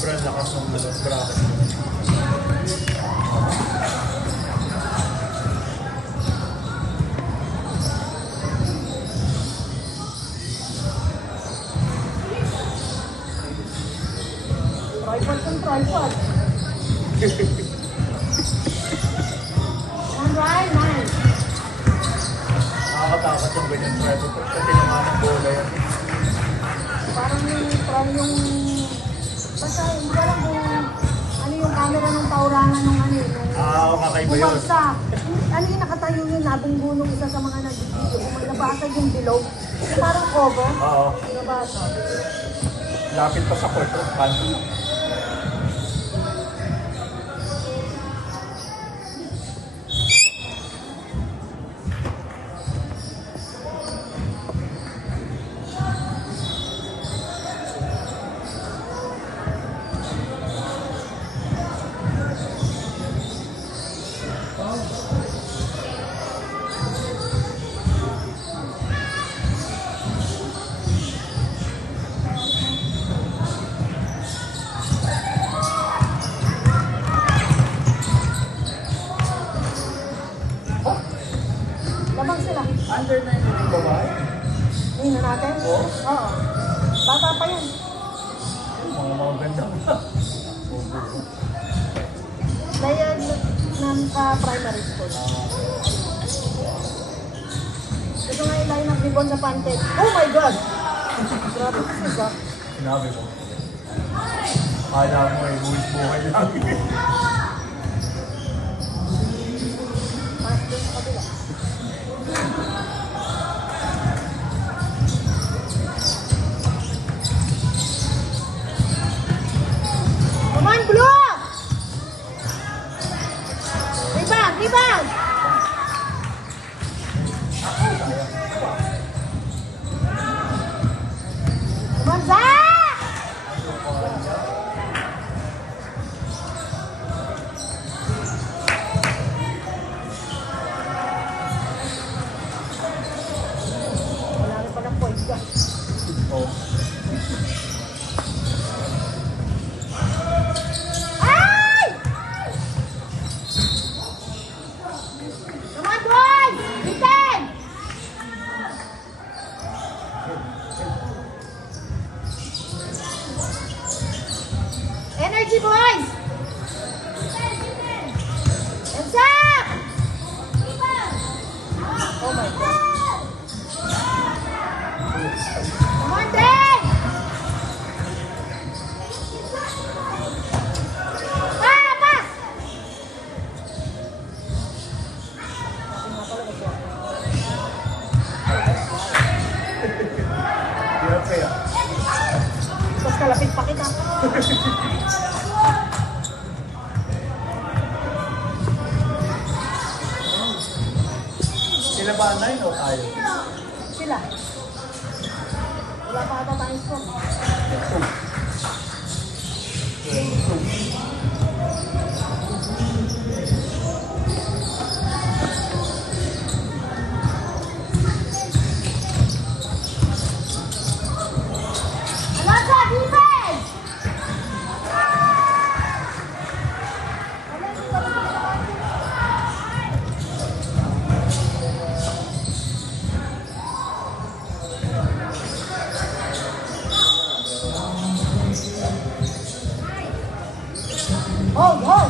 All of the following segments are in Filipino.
Sobrang lakas ng bracket. Tripod kung tripod. Alright, nice. Nakakatakot yung ganyan tripod kasi tinamaan ng bola yan. Parang yung basta hindi ko alam kung ano yung camera ng paurangan ng ano yun. Oo, kakaiba yun. Bumagsak. Ano yung nakatayo yun, nabunggo nung isa sa mga nag-video. Nabasag yung below. Parang cover. Oo. Nabasag. Lapit pa sa court. Kanto na. Labang sila. Under 19 yung babae? Hindi na natin? Oo. Oo. Bata pa yan. Mga ganda. Player ng primary school. Ito nga yung line ng ribbon sa panted. Oh my God! Grabe kasi ba? Sinabi ko. Kala mo eh, buhay lang. Pass doon sa kabila. Come on, Blue! Rebound! Rebound! Come on, Zach! Wala rin palang points ka. Oh. Ay! Come on, boys! Return! Energy, boys! Hands up! Oh my God. Come on, Dan! Ah, pass! Hirap kaya. Tapos kalapit pa kita. Sila ba 9 o tayo? Sila. Wala pa ata tayong score. 2. Alonso, defense! Hold, hold!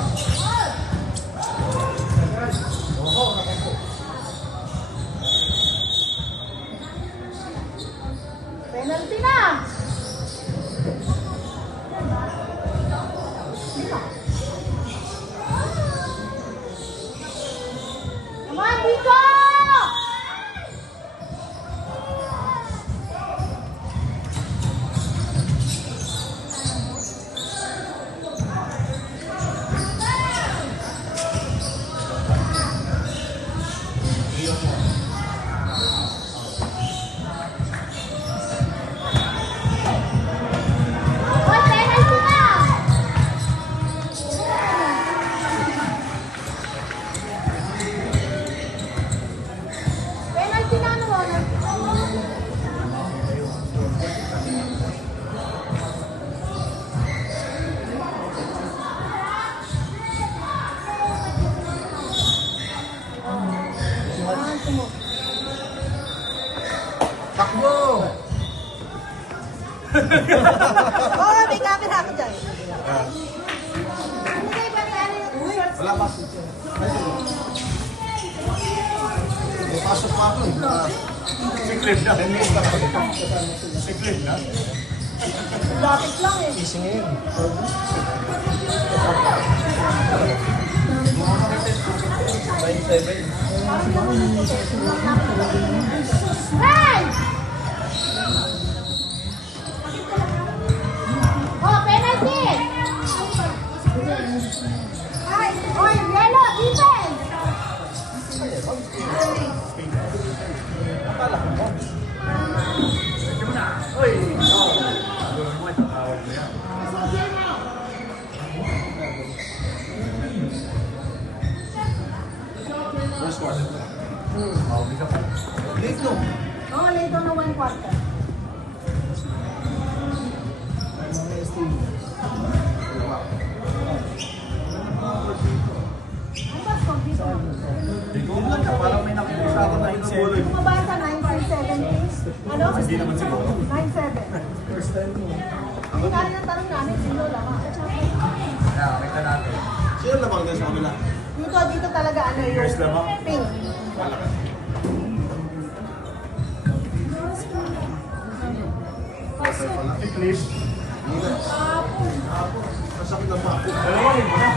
gusto mo? Takbo! Oo, may camera ako dyan. Wala pa. May pasok pa ako eh. Secret na. Secret na. Lapit lang eh. Ising ngayon. Hey! Oh, penalty! Oy, yellow, defense! Uy! Gawin mo, itatawag mo yan. First one. Mawag ka pa. Late no? Oo, late na 1 quarter. Ang bas, computer mo. Ikaw lang ka, parang may nakikita ako na yung solo. Bumabasa 9.70. Ano? Hindi naman siguro. 9.7. First time mo. Hindi nga rin ang tanong namin, sino lang ah. Kaya, kita natin. Sino lamang din sa kabila? Dito talaga ano yung First lamang? pink. Please. Masakit na pa. Dalawang mo na.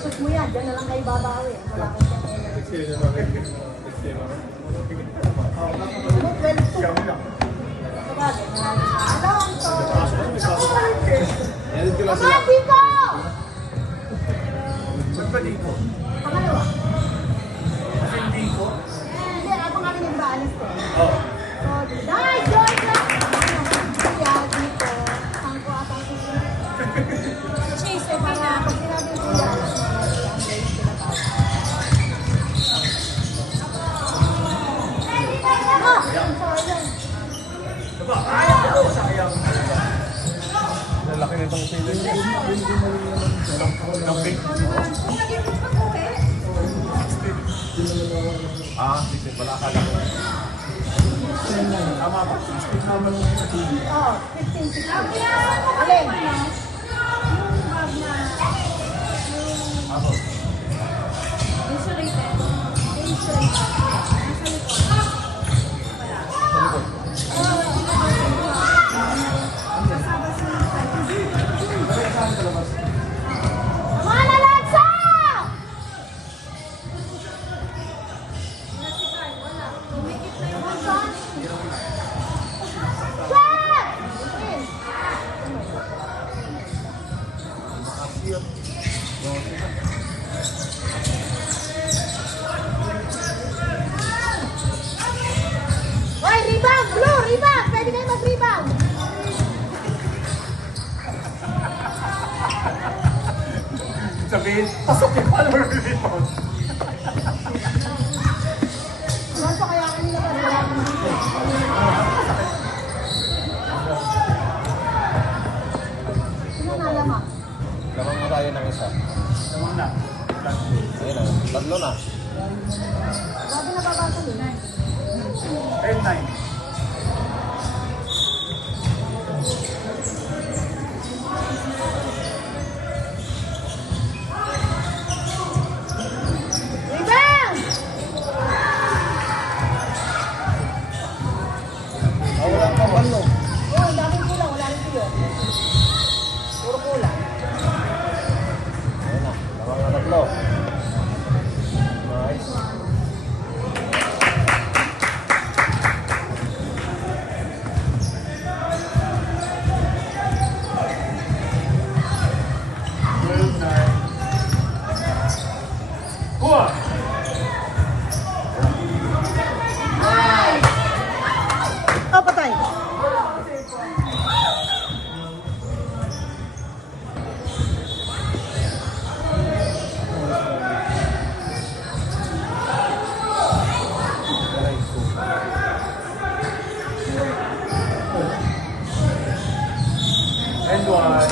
Shoot mo yan, dyan na lang kayo babawi. Wala kang ano, 12-2. Sabagay, Alonso! Edit ko lang sila. Mga dito! Ba't ba dito? Pangalawa. Kasi dito? Hindi, ako nga rin yung baalis ko. Oo. So, nice! George! Kaya dito, sangko at ang susunod. Chase, pag sinabi ko yan, Diba? Ayaw! Sayang. Lalaki na itong sila. Camping. Kasi pala akala ko. Tama ba? oh, 15-16. Alin? Ako. Mana Lanza! Oy, rebound! Blue, rebound! Pwede kayo mag-rebound! Sabihin, pasok yung follower rebound. Alonso, kaya kanina ba wala akong dito? Sino nalamak? Lamang na tayo ng isa. Naman na. Ayun na, tatlo na. Grabe nababasa din. 10-9. Rebound! Wala pa, walo. Oh, ang daming kulang. Wala rin yun. Puro kulang. Ayun na, lamang na tatlo. Nice. and one.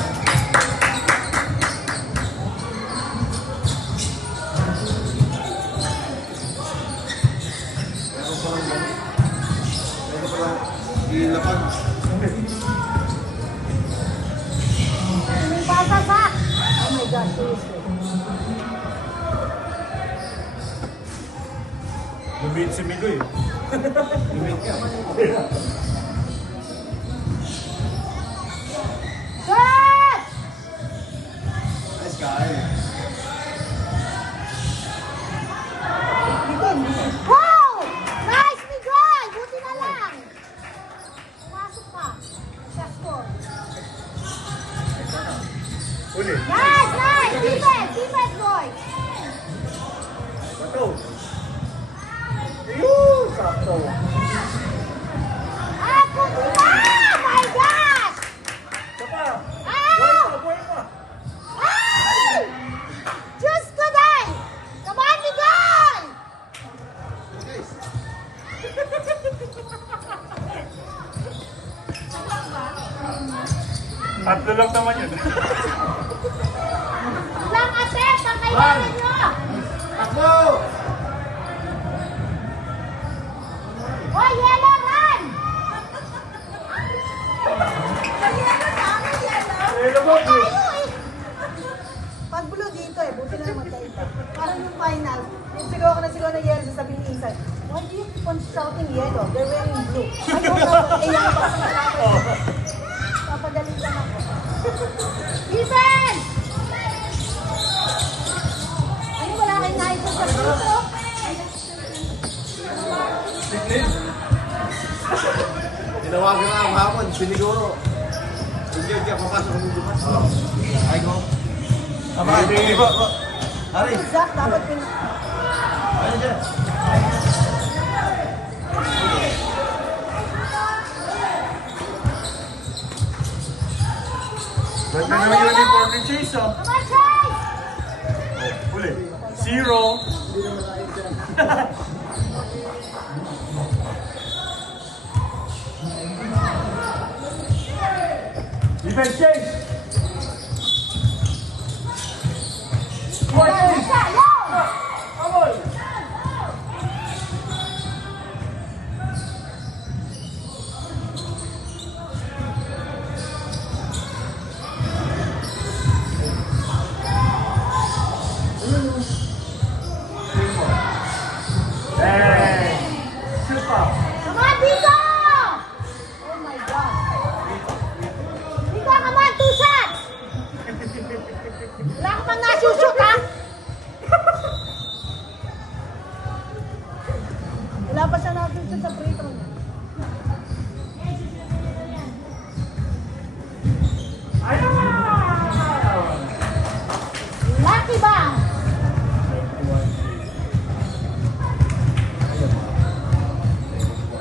Ilapag. May basasak. Oh my gosh, seriously. Lumit si Milo eh. Lumit ka. Set! Nice guy. Wow! Nice, Miguel! Buti na lang. Pumasok ka. Sa score. Uli. Nice, nice! Defense! Defense, boys! Bato. Ayun! Sakto. Ah, puti na! My gosh! Isa pa. Ah! Buhay pa. Ay! Diyos ko, day! Come on, Miguel! Tatlo lang naman yun. Lang attempt ang kailangan nyo! Takbo! Hoy, yellow, run! Ayun mo. Pag blue dito eh, buti na naman tayo. Parang yung final, yung sigaw ko na sigaw na yellow, sasabihin ni Isan, why do you keep on shouting yellow? They're wearing blue. Ano ba? Eh, yan pa sa mga papagaling lang ako. Defense! Ano, wala kayong nakita sa dito? Tinawagan na ang hapon, siniguro. Hindi ka papasok ng bukas. Ay ko. Tama. Iba. Ari, Zach, dapat pin... ano dyan? Ganda na yung uniform ni Chase oh. Come on, Chase! Uli. 0. Defense Chase. Let's go! Come on. Hey. Super. Come on, Pico! Oh my God. Pico, come on, 2 shots! Wala ka pang nasushoot, ha? Wala pa siya nakita sa free throw niya. Lucky bang!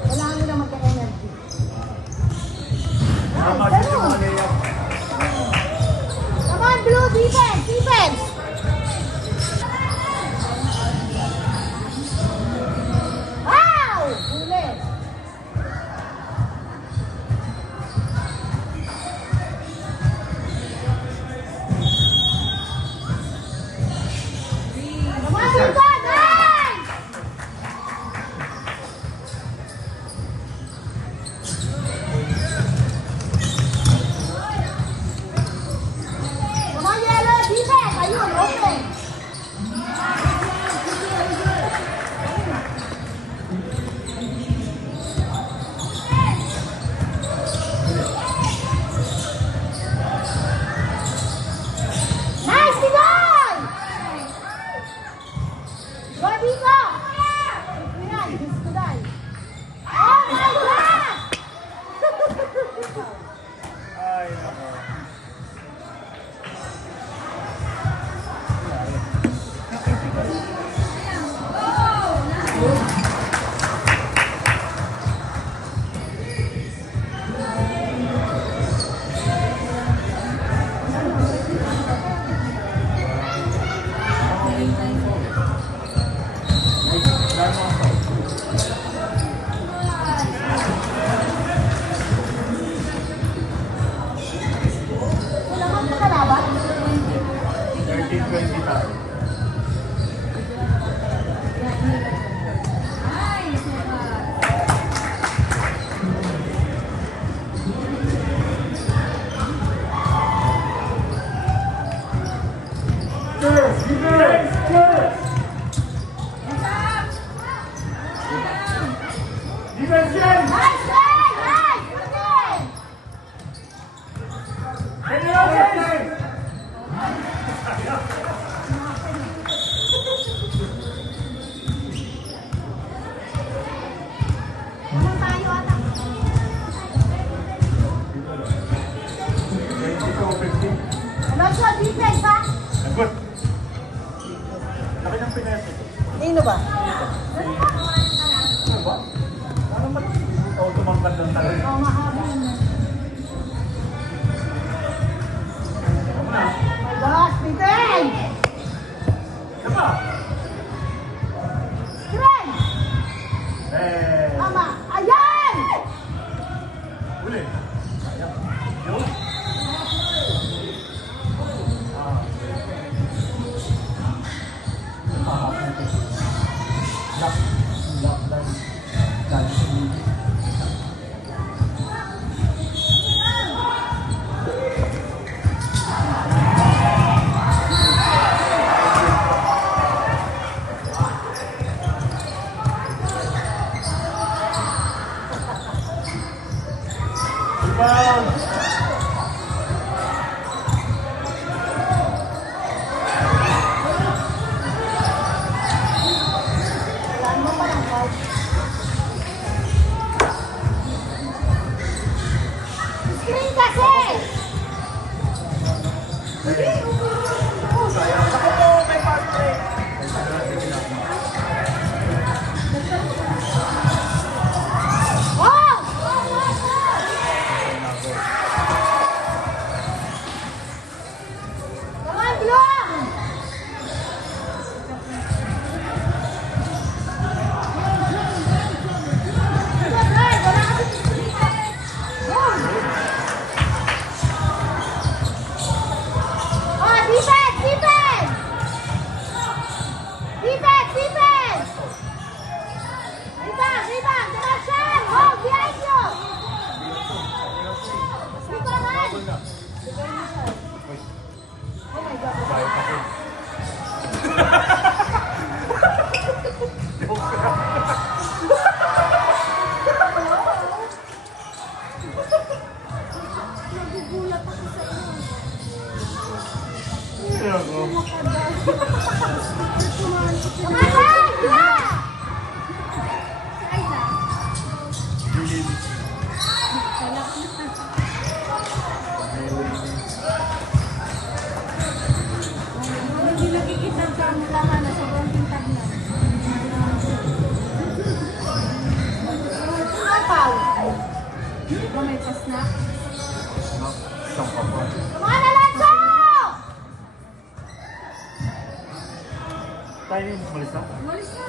Wala mo na magka-energy. Tama dito yung mga layup. Come on, blue, defense! Defense! Wow! Ulit! Come on, Pico! Nice! Come on, yellow, defense! kalaban? 13-20 tayo. Defense, Jen! Nice, nice, nice! Okay! Ano tayo, anak? 22-15. Ano siya, defense, ha? Good. Laki ng pinesa. Nino ba? Ano ba? Parang tumangkad lang talaga. Oo, mahaba yun. Ano na? My gosh, defense! Ano ba? Strength! Eh, Tama! Ayan! uli. Ayan. Yun. Rebound. Wala mo pa ng card. Screen kasi! Oh! Come on, Blum! Oh, defense! Defense! Defense! Defense! Rebound! Rebound! Direction! Oh, behind you! Rebound! Oh my God. Nagugulat ako sa iyo. Tumatay! Yeah! Ay na. Hindi nakikita ang kamula na sa konting tagnan. Ang pao. Hindi ba may pa-snack? Isang papa. Come on, Alonso! Tayo yung malis na. Umalis na.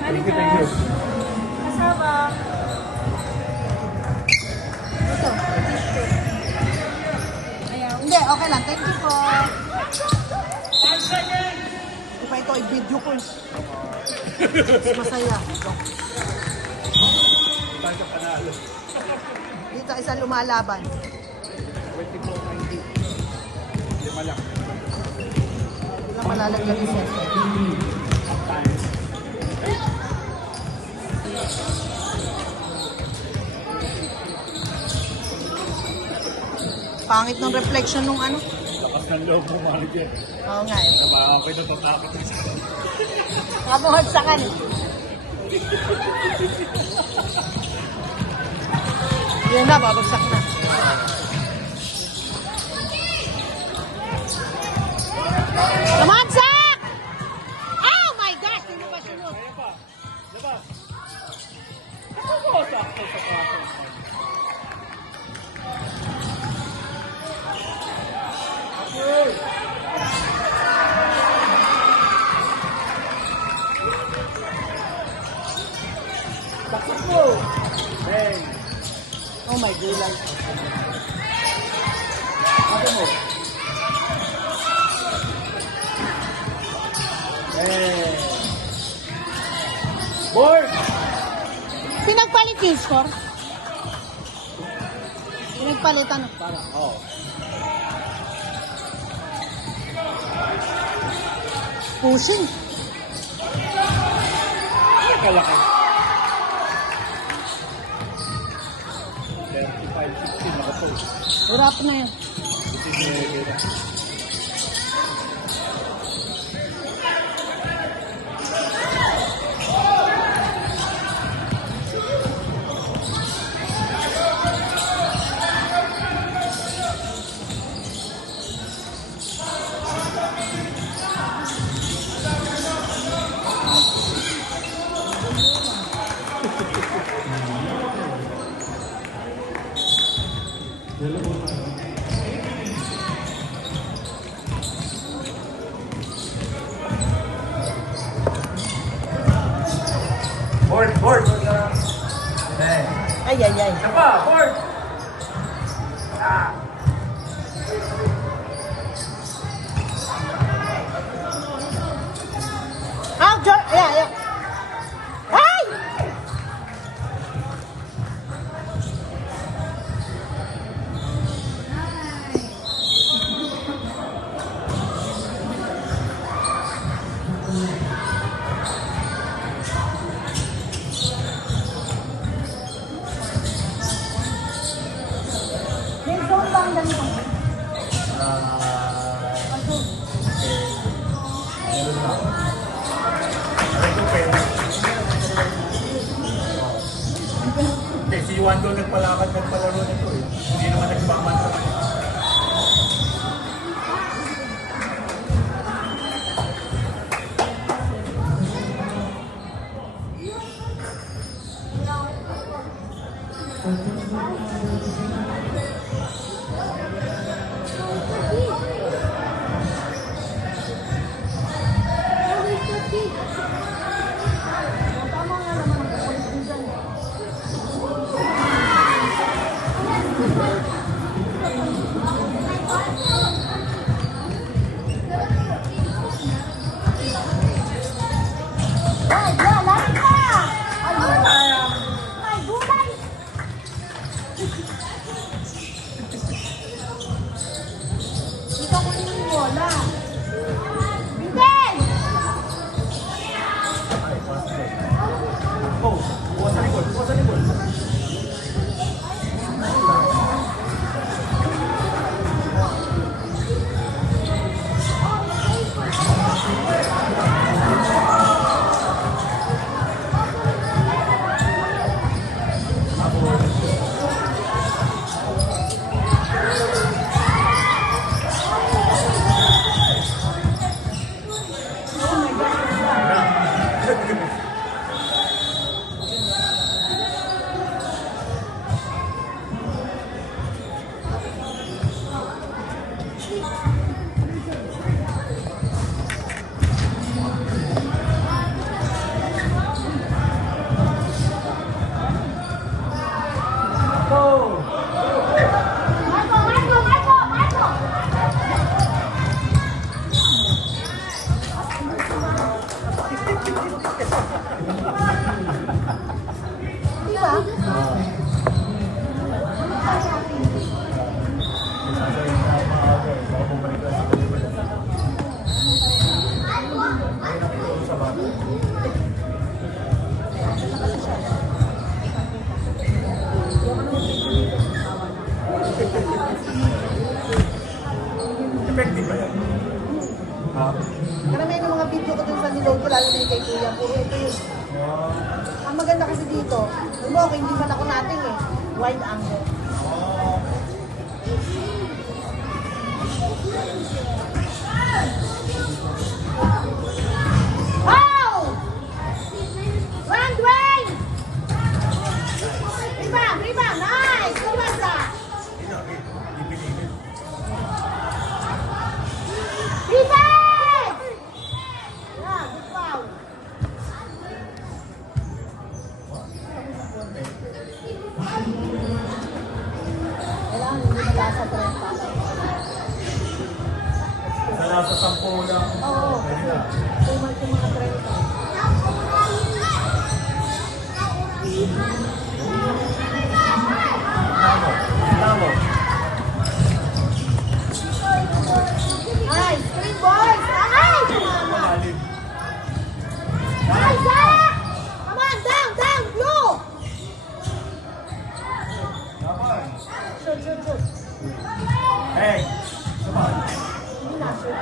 Thank you, thank you. Kasama. Ito. Ayaw. Hindi, okay lang. Thank you po. Hindi pa ito, i-video ko. Mas masaya. Tayo sa panalo. Dito isa lumalaban. 24-90. Lima lang. Hindi lang malalagyan yung cellphone. Pangit ng reflection nung ano. Lakas ng loob mo, manager. Oo nga eh. Nakakapit na tatakot ng isa. Kamuhod sa kan. Yun na, babagsak na. Come on, Zach! Oh my gosh! Hindi pa sunod. Kaya pa. Diba? Ako ko sakto sa kwaso. Takot mo! Hey! Oh my God. Ate mo. Board! Pinagpalit yung score? Pinagpalitan. Para, oo. Pushing. Kalaki. 35-16 nakapost. Urap na yun. Board, board. Eh. Ay, ay, ay. Isa pa, board. Out, George. Yeah, yeah. Ay! May zone ba ang ganito? Meron na. Aray ko, pwede. Hindi, si Juan doon nagpalaro nito eh. Hindi naman nagpaman sa kanya. Ay, yeah, lapit ka! Ay, gulay! Dito ko yung bola. Vincent! Ay, pass ko. Oh, bukas sa likod, bukas sa likod. Effective ba yan? Karamihan ng mga video ko dun sa niload ko, lalo na yung kay Kuya, puro ito yun. Ang maganda kasi dito, alam mo, hindi man ako nating eh, wide angle. Wow! Run, Dwayne! Rebound, rebound, nice! Kumasa! Defense! Yeah, good foul. mula sa 30. Sa nasa 10 lang. Oo. Pwede na. Yung mga 30. Tamo. Tamo. Nice! 3 boys! Nice! Malalim. Nice, Zach! Come on, down, blue! Dapat. Shoot. Hey. Come on. Hindi na, shoot.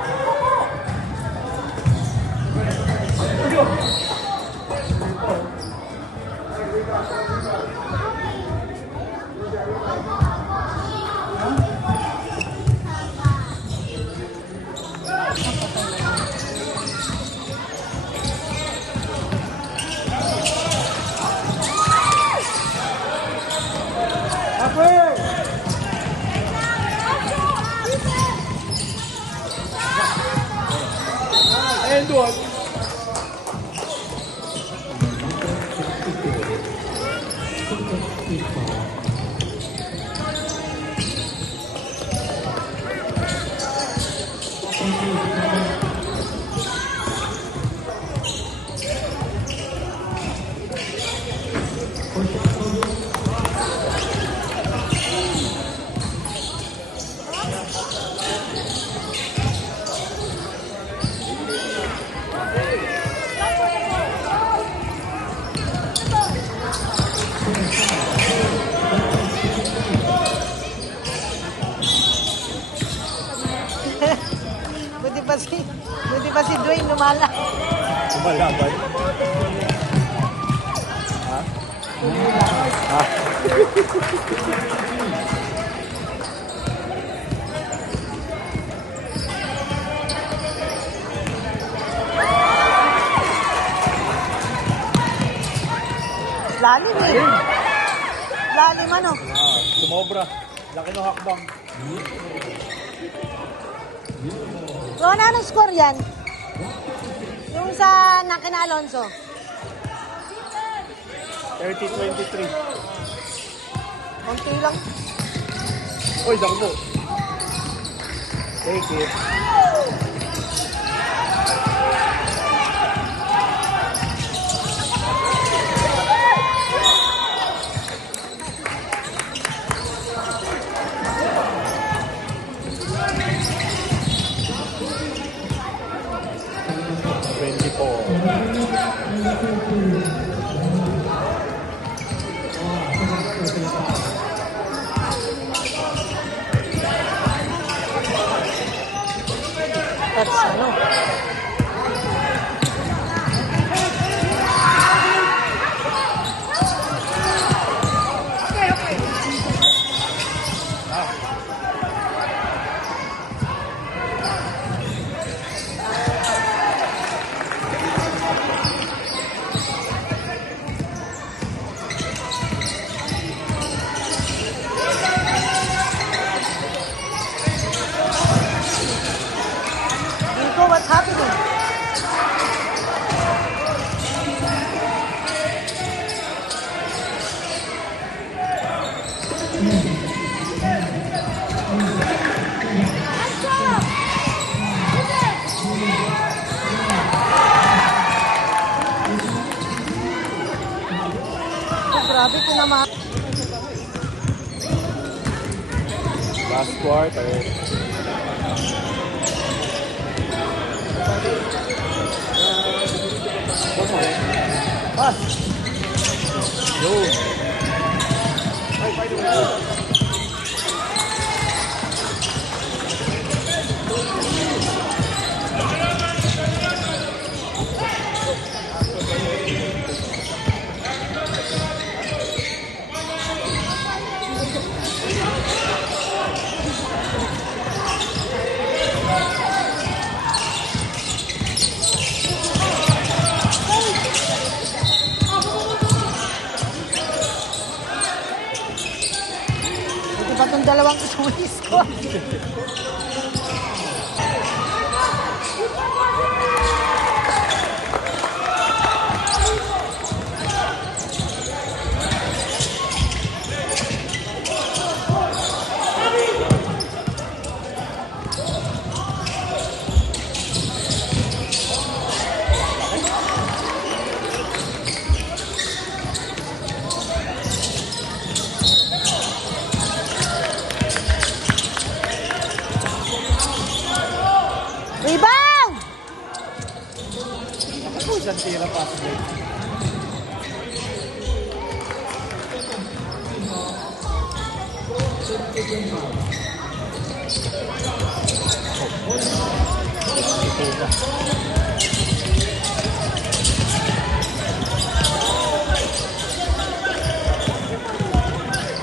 And one. Buti pa si Dwayne lumala. Lumalaban. Lalim eh. Lalim ano? Sumobra. Laki ng hakbang. Ron, anong score yan? Yung sa nakina Alonso. 30-23. Konti lang. Uy, dako po. Take it. That's ano. What's happening? Grabe ko naman. Last quarter. Pass. Yo. Ay, by the way. Ito ba itong dalawang isulis ko? Nasira pa sa break.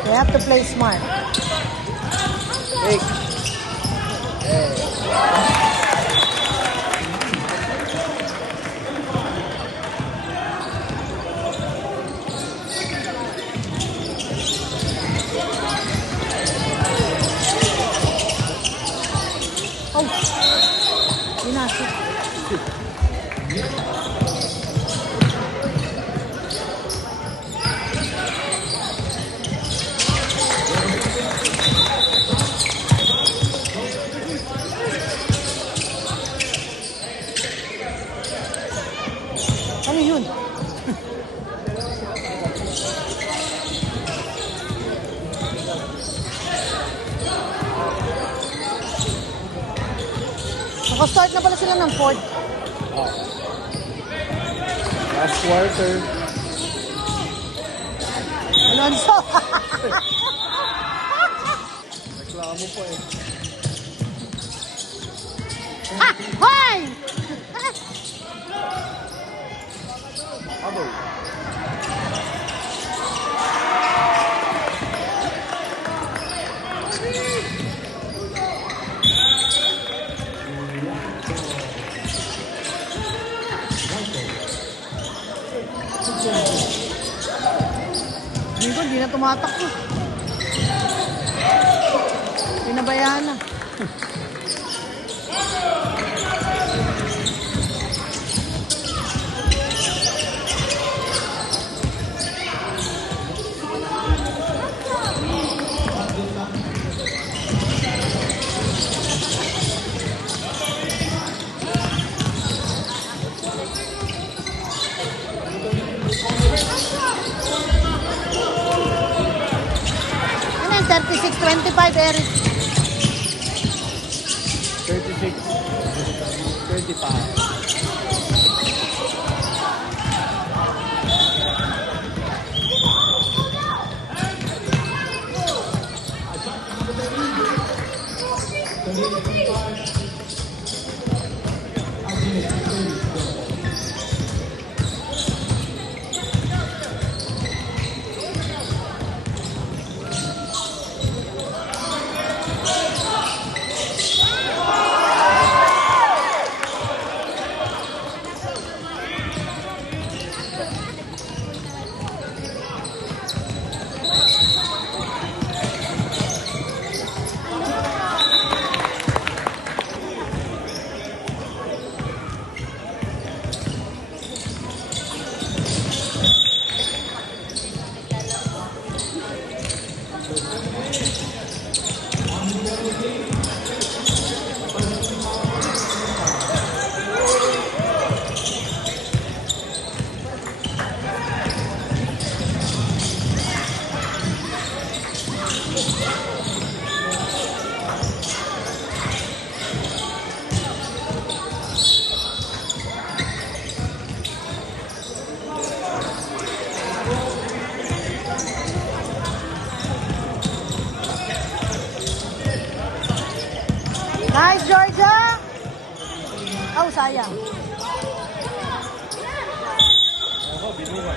You have to play smart. Break. Oh, ginasok. Ano yun? Naka-start na pala sila ng fourth. Last quarter. Alonso! Reklamo po eh. Ha! Hoy! Habol. Hindi ko, hindi na tumatakbo. Pinabayaan na. Ano yung 36-25, Eric? 36. 25. Nice, Georgia! Oh, sayang. Ako, binuha.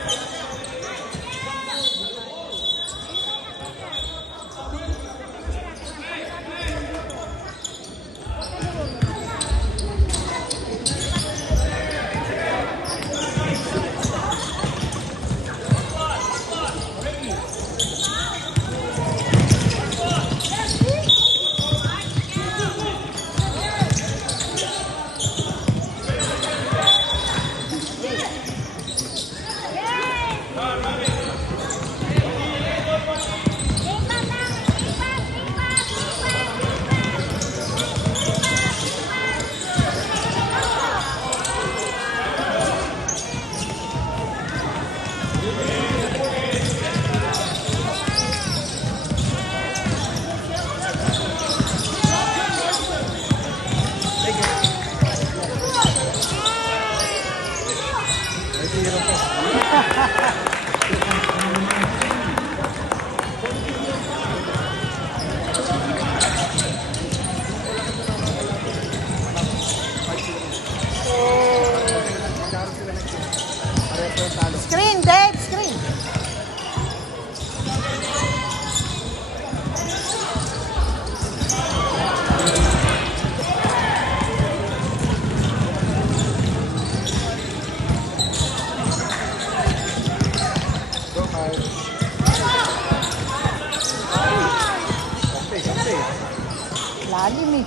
Lalim eh.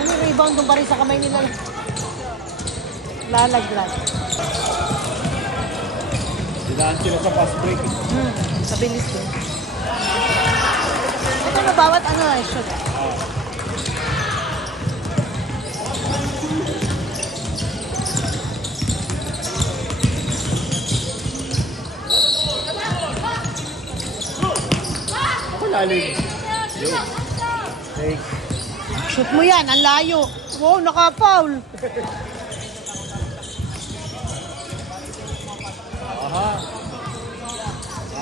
Ano yung rebound doon pa rin sa kamay nila? Lalaglag. Dinaan sila sa fast break. Sa bilis din. Ito na bawat ano eh, shoot. Ako lalim. Take. Shoot mo yan, ang layo. Wow, naka-foul. Aha.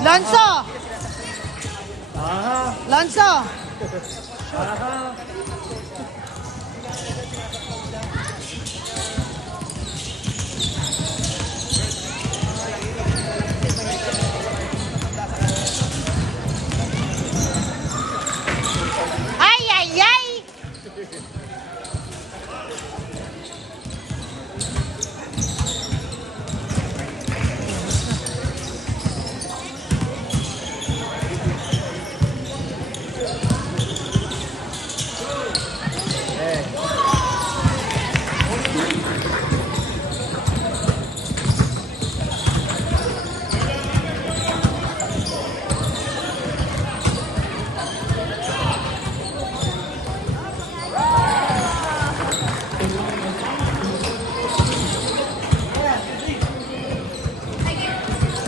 Lanso! Aha. Lanso! Aha. Ay, ay, ay!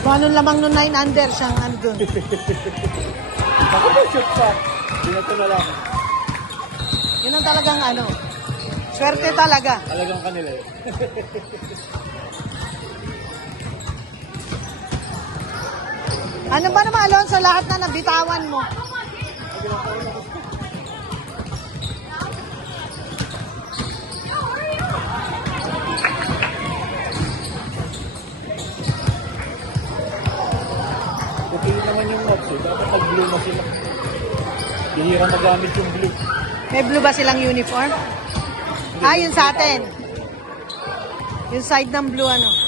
Kung anong lamang nung 9 under siyang andun. Ako ba shoot pa? Binato na lang. Yun ang talagang ano. Swerte talaga. Talagang kanila eh. Ano ba naman, Alonso, lahat na nabitawan mo? Okay naman yung mods eh. Dapat mag-blue na sila. Bihira magamit yung blue. May blue ba silang uniform? Ah, yun sa atin. Yung side ng blue ano.